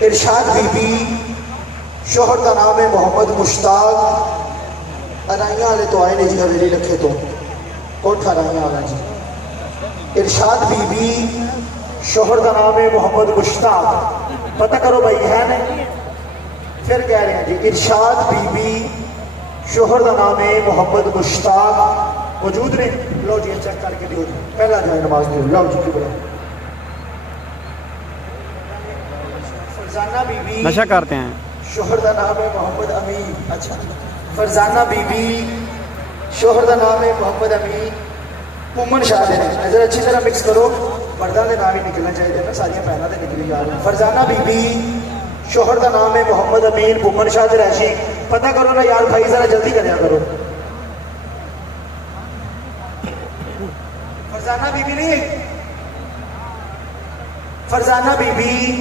Irshad be be شوہر کا نام ہے محمد مشتاق ارائیاں والے تو آئے نے جی حویلی رکھے تو کوٹھا ارائیاں والا جی ارشاد بی بی شوہر کا نام ہے محمد مشتاق پتہ کرو بھائی ہے نا پھر کہہ رہے ہیں جی ارشاد بی بی شوہر کا نام ہے محمد مشتاق موجود نے لو جی چیک کر کے دیو جی پہلا جو ہے نماز دیو لو جی کی بڑا فرزانہ بی بی نشہ کرتے ہیں شوہر کا نام ہے محمد امین اچھا فرزانہ بی بی شوہر کا نام ہے محمد امین پومن شاہ دے نظر اچھی طرح مکس کرو مردہ دے نام ہی نکلنا چاہیے نا ساری پہنا دے نکلی جا رہے ہیں فرزانہ بی بی شوہر کا نام ہے محمد امین پومن شاہ دے رہشی پتہ کرو نا یار بھائی ذرا جلدی کریا کرو فرزانہ بی بی نہیں فرزانہ بی بی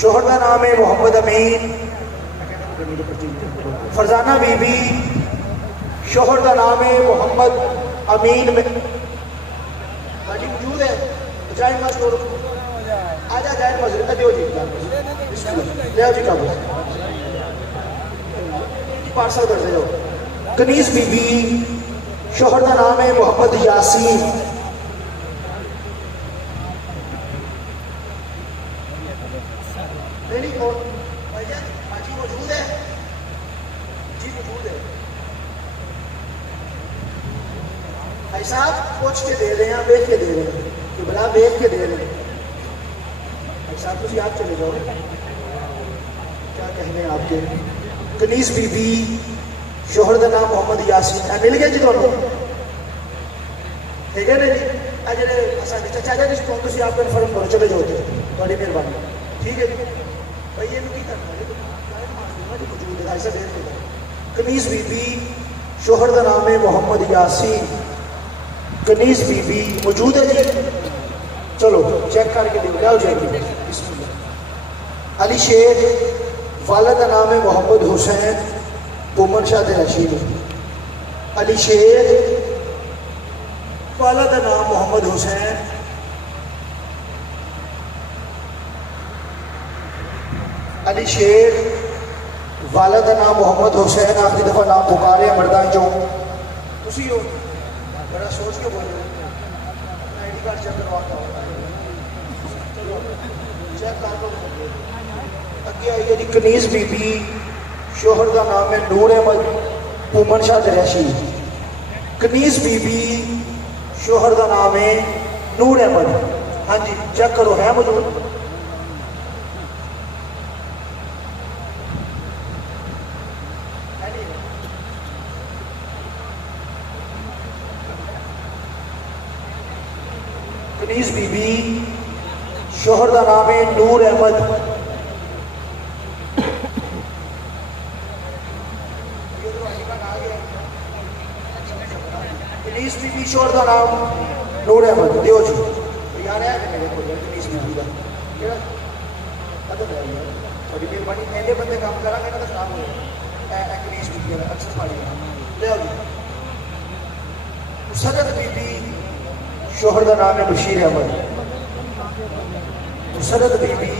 شوہر کا نام ہے محمد امین فرزانہ بی بی شوہر کا نام ہے محمد امین موجود ہے جائن ماسٹور آجا جائن ماسٹور دیو جی لیو جی کابو پارسل کر دے جاؤ کنیز بی بی شوہر کا نام ہے محمد یاسین بھائی صاحب پوچھ کے دے رہے ہیں بیچ کے دے رہے ہیں کہ بلا بیچ کے دے رہے ہیں بھائی صاحب تجھے آپ چلے جاؤ کیا کہنے ہیں آپ کے کنیز بی بی شوہر کا نام محمد یاسین مل گیا جی تمہیں ٹھیک ہے نا جی جڑے چچا جی جس کو تھی آپ کنفرم کرو چلے جاؤ تھوڑی مہربانی ٹھیک ہے جی بھائی یہ کی کرنا ہے کنیز بی بی شوہر کا نام ہے محمد یاسین کنیز بی بی موجود ہے جی چلو چیک کر کے دیکھ لیا ہو جائے گی بسم اللہ علی شیر والد کا نام ہے محمد حسین پومن شاہ دے رشید علی شیر والد کا نام محمد حسین علی شیر والد کا نام محمد حسین آخری دفعہ نام پکارے مردان جو تسی ہو بڑا سوچ کے بولے آئی ڈی کارڈ چیک کرواتا ہوں چیک کر لو اگے آئی جی کنیز بی بی شوہر کا نام ہے نور احمد پومن شاہ دریاشی کنیز بی بی شوہر کا نام ہے نور احمد ہاں جی چیک کرو ہے موجود کنیز بی بی شوہر کا نام ہے نور احمد کنیز بی بی شوہر کا نام نور احمد دیو جی یار ہے میرے کو کنیز بی بی کا بڑی مہربانی پہلے بندے کام کرا گے نا تو خراب ہو جائے کنیز بی بی اکثر پاڑی لیو جی مسرت بی بی شوہر کا نام ہے بشیر احمد مسرت بی بی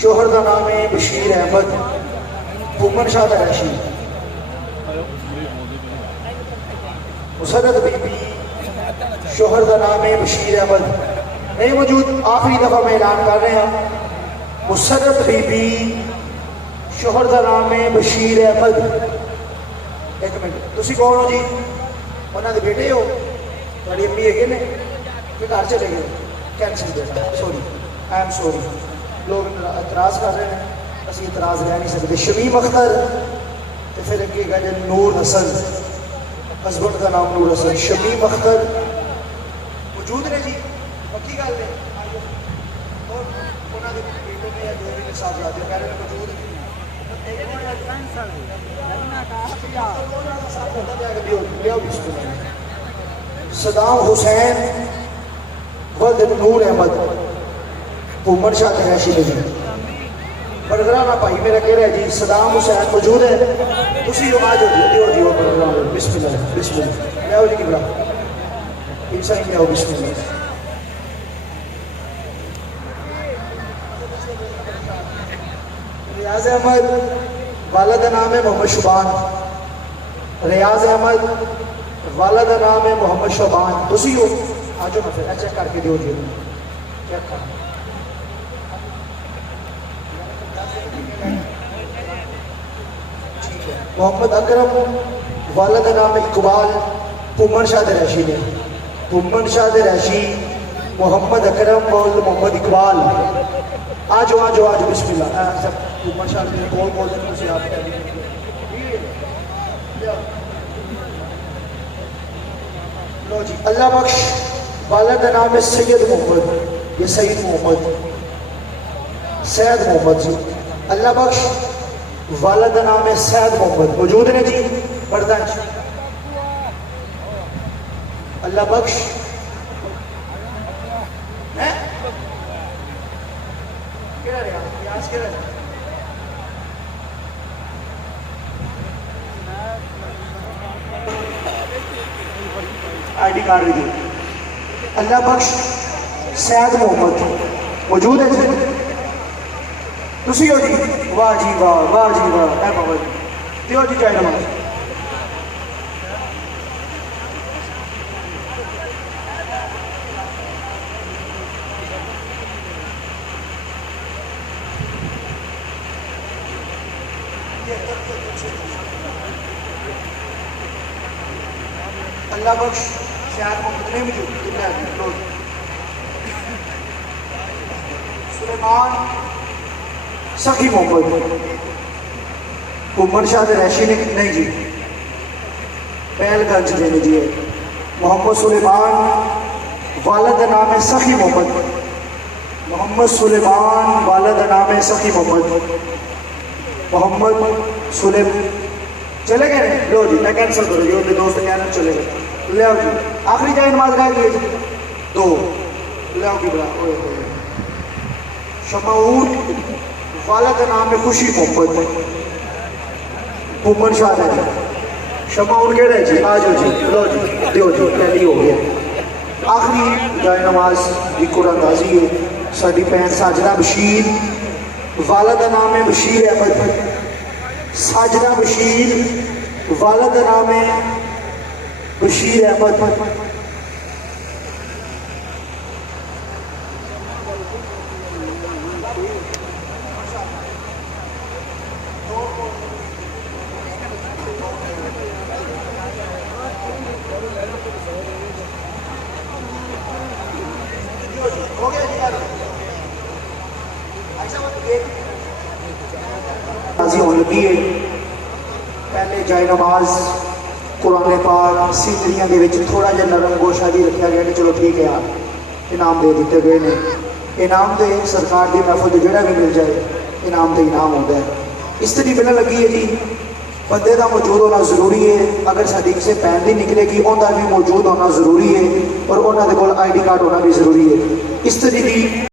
شوہر کا نام ہے بشیر احمد پومن شاہ دریاشی مسرت بی بی شوہر کا نام ہے بشیر احمد نہیں موجود آخری دفعہ میں اعلان کر رہے ہیں مسرت بی بی شوہر کا نام ہے بشیر احمد ایک منٹ تسی کون ہو جی انہوں نے بیٹے ہو تھوڑی امی ہے نے کہ گھر چلے گئے cancel they sorry I am sorry لوگ اعتراض کر رہے ہیں اسی اعتراض رہ نہیں سکتے شمیم اختر تو پھر اگے گا جی نور حسن ہسبینڈ کا نام نور حسن شمیم اختر موجود نے جی پکی گل ہے اور انہوں نے بیٹے میں جو بھی صاحب جاتے ہیں کہہ رہے ہیں موجود صدام حسین ولد نور احمد پومن شاہ دریاشی نے جی برگرہ نہ پائی میرا کہہ رہا ہے جی صدام حسین موجود ہے اسی جو آج ہوتی ہے دیو برگرہ بسم اللہ بسم اللہ لیاؤ جی کی بڑا انسا ہی لیاؤ بسم اللہ ریاض احمد والد نام ہے محمد شبان. ریاض احمد والد نام ہے محمد شبان. تسی ہو آ جاؤ پھر چیک کر کے دیو جی. چیک کر محمد اکرم والد نام اقبال پومن شاہ رہشی نے. پومن شاہ رہشی محمد اکرم اور محمد اقبال. آج بسم اللہ. سب پومن شاہ نے بول دیں اسے آپ لو جی. اللہ بخش والد نام ہے سید محمد. یہ سید محمد سید محمد جی. اللہ بخش والد نام ہے سید محمد. موجود ہے جی پردہ. Allah Bakhsh I D card دی. اللہ بخش سید محمد موجود ہے جی. تسی ہو جی. واہ جی واہ واہ جی واہ. اے محمد دیو جی چاہے نماز. اللہ بخش سیاد محمد نہیں موجود. سلیمان سخی محمد پومن شاہ رہشی نے نہیں جی. پہل گنج دینے جی. محمد سلیمان والد نام ہے سخی محمد. محمد سلیمان والد نام ہے سخی محمد. محمد سلیم چلے گئے. لو جی میں کینسل کرو جی. اپنے دوست کہنا چلے گئے. لے آؤ جی. آخری جائے نماز رہ گئی جی. دو لے آؤ کی بلا. شمعون والد نام ہے خوشی محمد. پومن شاہ ہے. شمعون کہہ رہے جی. آ جاؤ جی. لو جی دیو جی. پہلی ہو گیا. آخری جائے نماز کی قرآن اندازی ہے. ساڈی بہن ساجدہ بشیر والد نام ہے بشیر احمد. ساجدہ بشیر والد نام ہے بشیر احمد. پہلے جائے نماز قرآن پاک سینریاں دے وچ تھوڑا جہا نرم گوشہ بھی رکھا گیا کہ چلو ٹھیک ہے یار انعام دے دیتے گئے نے. انعام دے سرکار دی محفل دے جڑا بھی مل جائے انعام دے انعام ہوتا ہے. اس طرح ملنے لگی ہے جی. بندے دا موجود ہونا ضروری ہے. اگر ساری کسی بہن دی نکلے گی ان کا بھی موجود ہونا ضروری ہے. اور انہوں دے کول آئی ڈی کارڈ ہونا بھی ضروری ہے. اس طرح دی